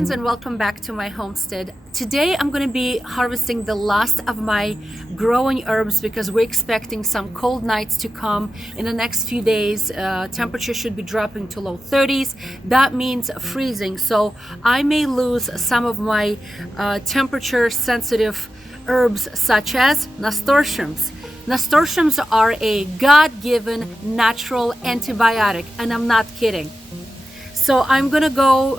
friends, and welcome back to my homestead. Today I'm going to be harvesting the last of my growing herbs because we're expecting some cold nights to come in the next few days. Temperature should be dropping to low 30s. That means freezing, so I may lose some of my temperature sensitive herbs such as nasturtiums. Nasturtiums are a God-given natural antibiotic, and I'm not kidding. So I'm gonna go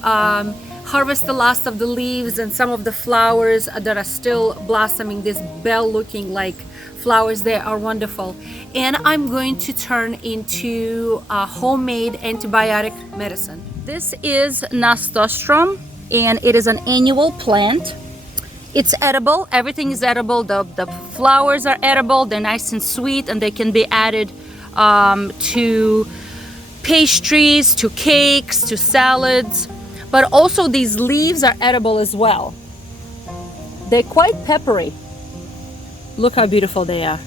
harvest the last of the leaves and some of the flowers that are still blossoming, these bell looking like flowers. They are wonderful, and I'm going to turn into a homemade antibiotic medicine. This is nasturtium, and it is an annual plant. It's edible. Everything is edible. The flowers are edible. They're nice and sweet, and they can be added to pastries, to cakes, to salads. But also these leaves are edible as well. They're quite peppery. Look how beautiful they are.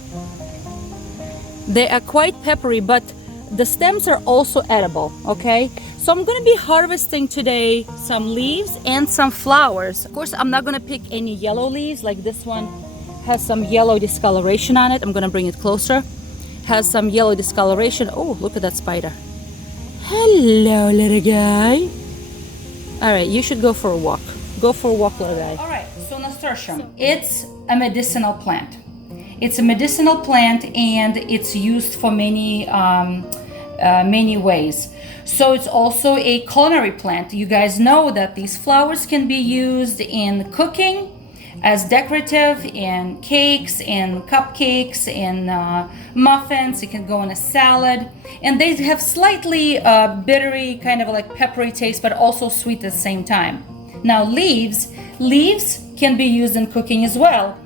They are quite peppery, but the stems are also edible, okay? So I'm gonna be harvesting today some leaves and some flowers. Of course, I'm not gonna pick any yellow leaves. Like this one has some yellow discoloration on it. I'm gonna bring it closer. Has some yellow discoloration. Oh, look at that spider. Hello, little guy. All right, you should go for a walk. Go for a walk, little guy. All right, so nasturtium, it's a medicinal plant. It's a medicinal plant, and it's used for many ways. So it's also a culinary plant. You guys know that these flowers can be used in cooking, as decorative, in cakes, in cupcakes, in muffins. It can go in a salad, and they have slightly bittery, kind of like peppery taste, but also sweet at the same time. Now leaves can be used in cooking as well.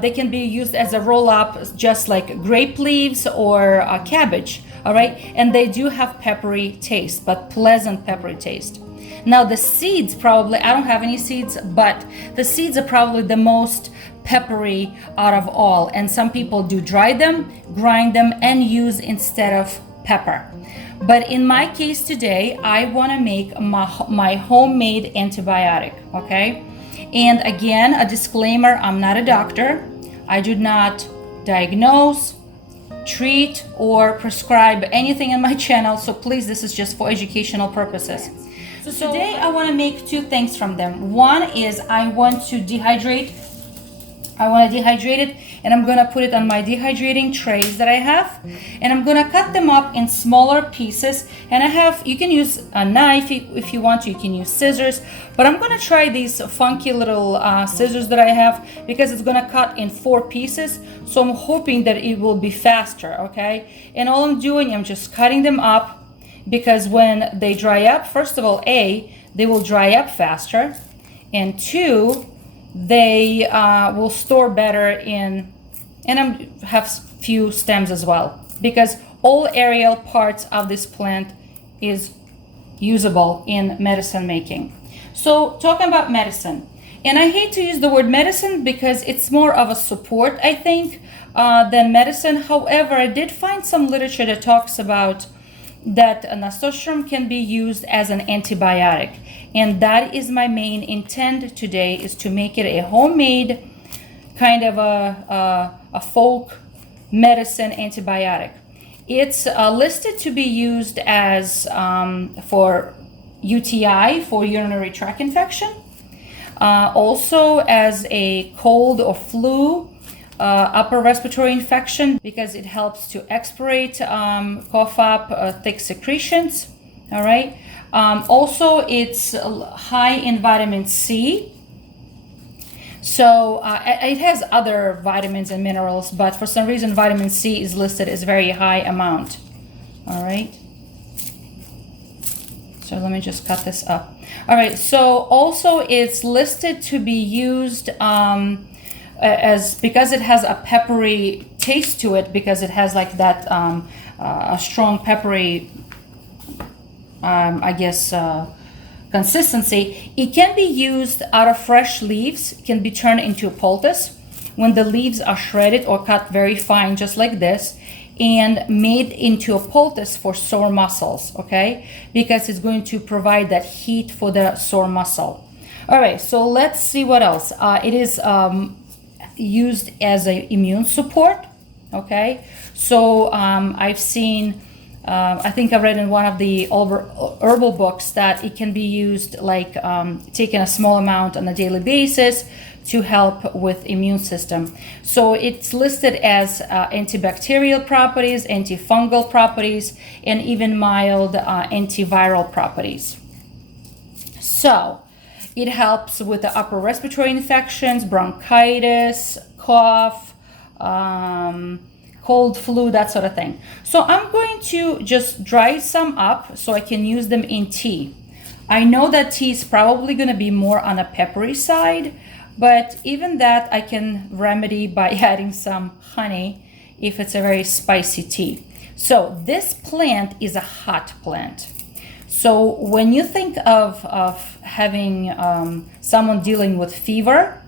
They can be used as a roll-up, just like grape leaves or cabbage. All right, and they do have peppery taste, but pleasant peppery taste. Now the seeds, probably, I don't have any seeds, but the seeds are probably the most peppery out of all. And some people do dry them, grind them, and use instead of pepper. But in my case today, I want to make my homemade antibiotic, okay? And again, a disclaimer, I'm not a doctor. I do not diagnose, treat, or prescribe anything on my channel, so please, this is just for educational purposes. So today I want to make two things from them. One is I want to dehydrate it, and I'm going to put it on my dehydrating trays that I have, and I'm going to cut them up in smaller pieces. And you can use a knife if you want to, you can use scissors, but I'm going to try these funky little scissors that I have because it's going to cut in 4 pieces. So I'm hoping that it will be faster, okay? And all I'm doing, I'm just cutting them up, because when they dry up, first of all, they will dry up faster, and 2, they will store better in, and I have few stems as well, because all aerial parts of this plant is usable in medicine making. So talking about medicine, and I hate to use the word medicine because it's more of a support, I think, than medicine. However, I did find some literature that talks about that nasturtium can be used as an antibiotic, and that is my main intent today, is to make it a homemade kind of a folk medicine antibiotic. It's listed to be used as for UTI, for urinary tract infection, also as a cold or flu, upper respiratory infection, because it helps to expirate, cough up thick secretions. All right. Also, it's high in vitamin C. So it has other vitamins and minerals, but for some reason vitamin C is listed as very high amount. All right. So let me just cut this up. All right. So also it's listed to be used because it has a peppery taste to it, because it has like that a strong peppery consistency. It can be used out of fresh leaves, can be turned into a poultice when the leaves are shredded or cut very fine, just like this, and made into a poultice for sore muscles, okay? Because it's going to provide that heat for the sore muscle. All right, so let's see what else. It is used as an immune support. Okay, so I've seen, I think I read in one of the herbal books that it can be used like taking a small amount on a daily basis to help with immune system. So it's listed as antibacterial properties, antifungal properties, and even mild antiviral properties. So it helps with the upper respiratory infections, bronchitis, cough, cold, flu, that sort of thing. So I'm going to just dry some up so I can use them in tea. I know that tea is probably going to be more on a peppery side, but even that I can remedy by adding some honey if it's a very spicy tea. So this plant is a hot plant. So when you think of having someone dealing with fever,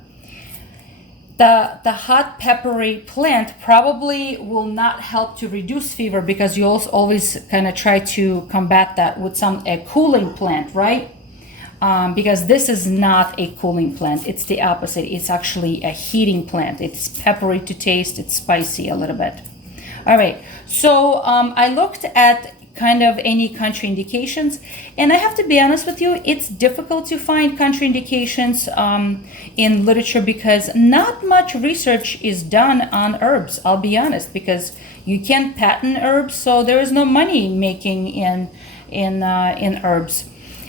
the hot peppery plant probably will not help to reduce fever, because you also always kind of try to combat that with a cooling plant, right? Because this is not a cooling plant. It's the opposite. It's actually a heating plant. It's peppery to taste. It's spicy a little bit. All right. So I looked at kind of any contraindications, and I have to be honest with you, it's difficult to find contraindications in literature, because not much research is done on herbs. I'll be honest, because you can't patent herbs, so there is no money making in herbs.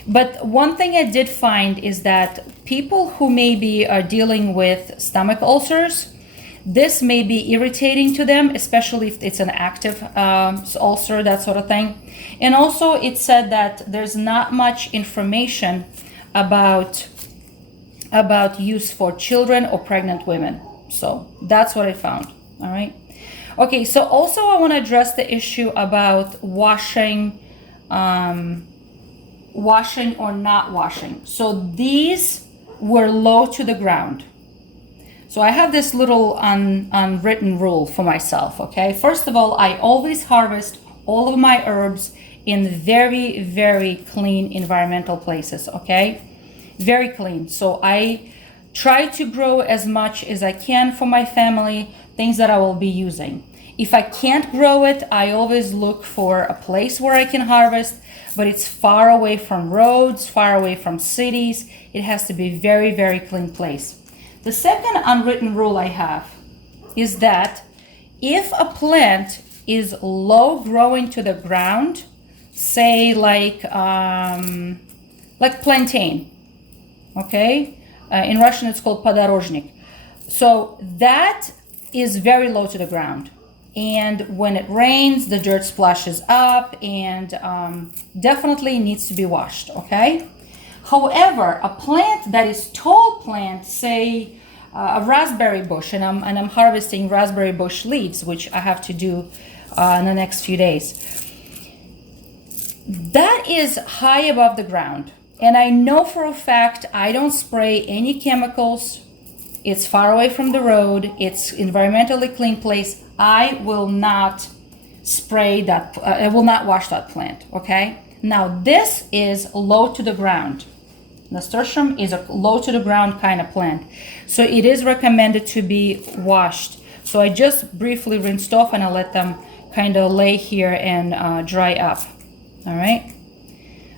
But one thing I did find is that people who maybe are dealing with stomach ulcers, this may be irritating to them, especially if it's an active ulcer, that sort of thing. And also it said that there's not much information about use for children or pregnant women. So that's what I found. All right. Okay, so also I want to address the issue about washing or not washing. So these were low to the ground. So I have this little unwritten rule for myself, okay? First of all, I always harvest all of my herbs in very, very clean environmental places, okay? Very clean. So I try to grow as much as I can for my family, things that I will be using. If I can't grow it, I always look for a place where I can harvest, but it's far away from roads, far away from cities. It has to be very, very clean place. The second unwritten rule I have is that if a plant is low growing to the ground, say like plantain, okay? In Russian it's called podorожник. So that is very low to the ground. And when it rains, the dirt splashes up and definitely needs to be washed, okay? However, a plant that is tall plant, say a raspberry bush, and I'm harvesting raspberry bush leaves, which I have to do in the next few days. That is high above the ground. And I know for a fact I don't spray any chemicals. It's far away from the road. It's environmentally clean place. I will not spray that. I will not wash that plant, okay? Now this is low to the ground. Nasturtium is a low to the ground kind of plant. So it is recommended to be washed. So I just briefly rinsed off and I let them kind of lay here and dry up. All right.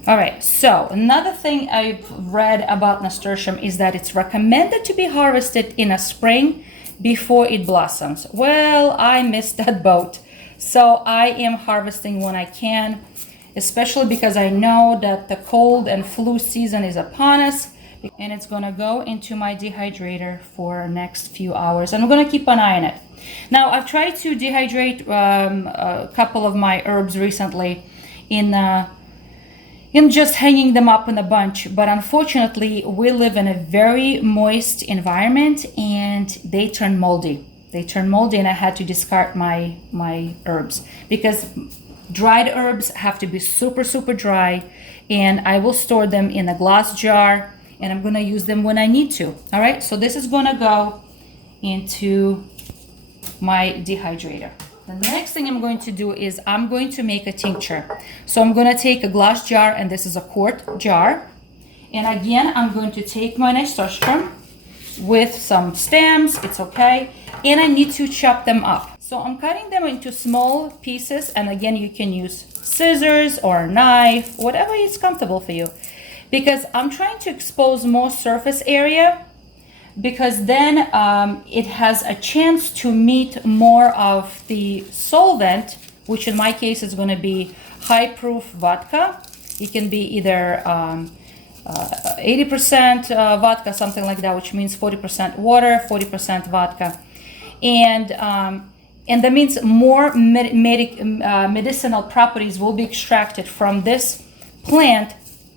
All right. So another thing I've read about nasturtium is that it's recommended to be harvested in a spring before it blossoms. Well, I missed that boat. So I am harvesting when I can, especially because I know that the cold and flu season is upon us, and it's going to go into my dehydrator for next few hours, and I'm going to keep an eye on it. Now, I've tried to dehydrate a couple of my herbs recently in just hanging them up in a bunch, but unfortunately we live in a very moist environment and they turn moldy. And I had to discard my herbs, because dried herbs have to be super, super dry, and I will store them in a glass jar, and I'm going to use them when I need to. All right, so this is going to go into my dehydrator. The next thing I'm going to do is I'm going to make a tincture. So I'm going to take a glass jar, and this is a quart jar, And again, I'm going to take my NASTURTIUM with some stems, it's okay, and I need to chop them up. So I'm cutting them into small pieces, and again, you can use scissors or a knife, whatever is comfortable for you, because I'm trying to expose more surface area, because then it has a chance to meet more of the solvent, which in my case is going to be high proof vodka. It can be either 80% vodka, something like that, which means 40% water, 40% vodka. And that means more medicinal properties will be extracted from this plant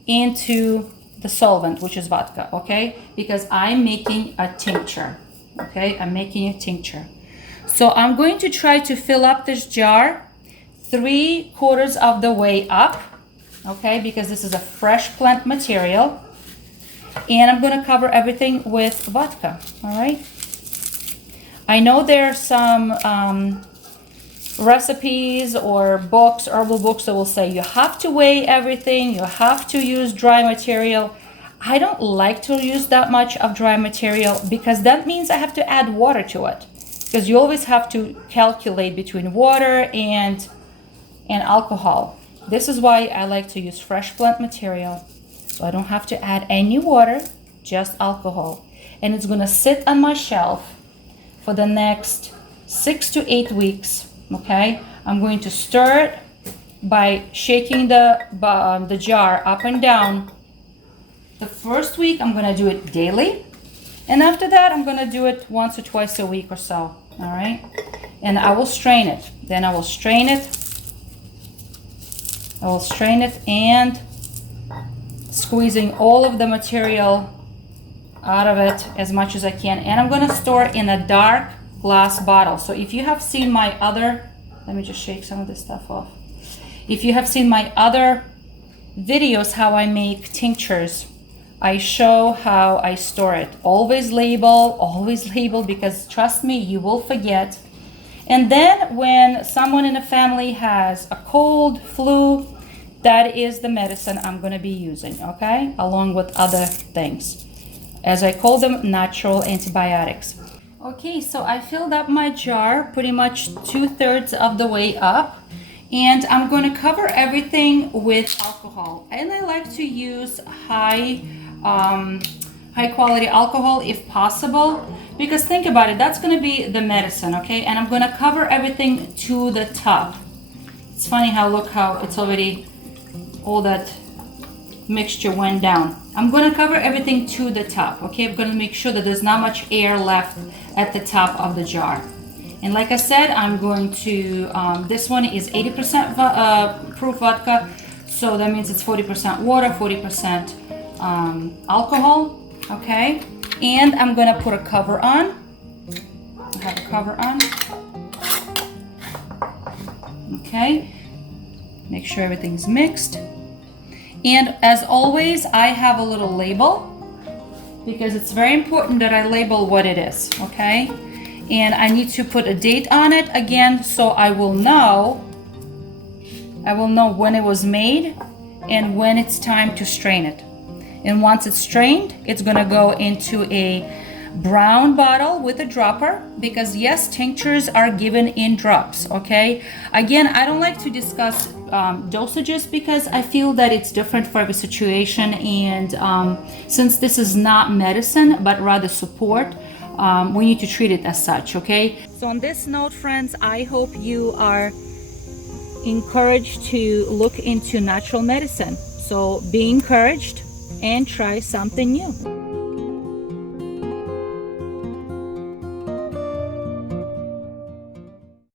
into the solvent, which is vodka, okay? Because I'm making a tincture, okay? I'm making a tincture. So I'm going to try to fill up this jar 3/4 of the way up, okay? Because this is a fresh plant material. And I'm going to cover everything with vodka, all right? I know there are some recipes or books, herbal books, that will say you have to weigh everything, you have to use dry material. I don't like to use that much of dry material, because that means I have to add water to it, because you always have to calculate between water and alcohol. This is why I like to use fresh plant material, so I don't have to add any water, just alcohol. And it's going to sit on my shelf for the next 6 to 8 weeks. Okay, I'm going to stir it by shaking the jar up and down. The first week I'm going to do it daily, and after that I'm going to do it once or twice a week or so. All right, and I will strain it. Then I will strain it. I will strain it and squeezing all of the material out of it as much as I can. And I'm going to store it in a dark glass bottle. So if you have seen my other, let me just shake some of this stuff off. If you have seen my other videos how I make tinctures, I show how I store it. Always label, because trust me, you will forget. And then when someone in the family has a cold, flu, that is the medicine I'm going to be using, okay? Along with other things. As I call them, natural antibiotics. Okay, so I filled up my jar pretty much 2/3 of the way up, and I'm going to cover everything with alcohol. And I like to use high quality alcohol if possible, because think about it, that's going to be the medicine, okay? And I'm going to cover everything to the top. It's funny how, look how it's already, all that mixture went down. I'm going to cover everything to the top, okay? I'm going to make sure that there's not much air left at the top of the jar. And like I said, I'm going to, this one is 80% proof vodka, so that means it's 40% water, 40% alcohol, okay? And I'm going to put a cover on. I have a cover on. Okay. Make sure everything's mixed. And as always, I have a little label, because it's very important that I label what it is, okay? And I need to put a date on it again, so I will know when it was made and when it's time to strain it. And once it's strained, it's gonna go into a brown bottle with a dropper, because yes, tinctures are given in drops, okay? Again, I don't like to discuss dosages, because I feel that it's different for every situation, and since this is not medicine but rather support, we need to treat it as such, okay? So on this note, friends, I hope you are encouraged to look into natural medicine. So be encouraged and try something new.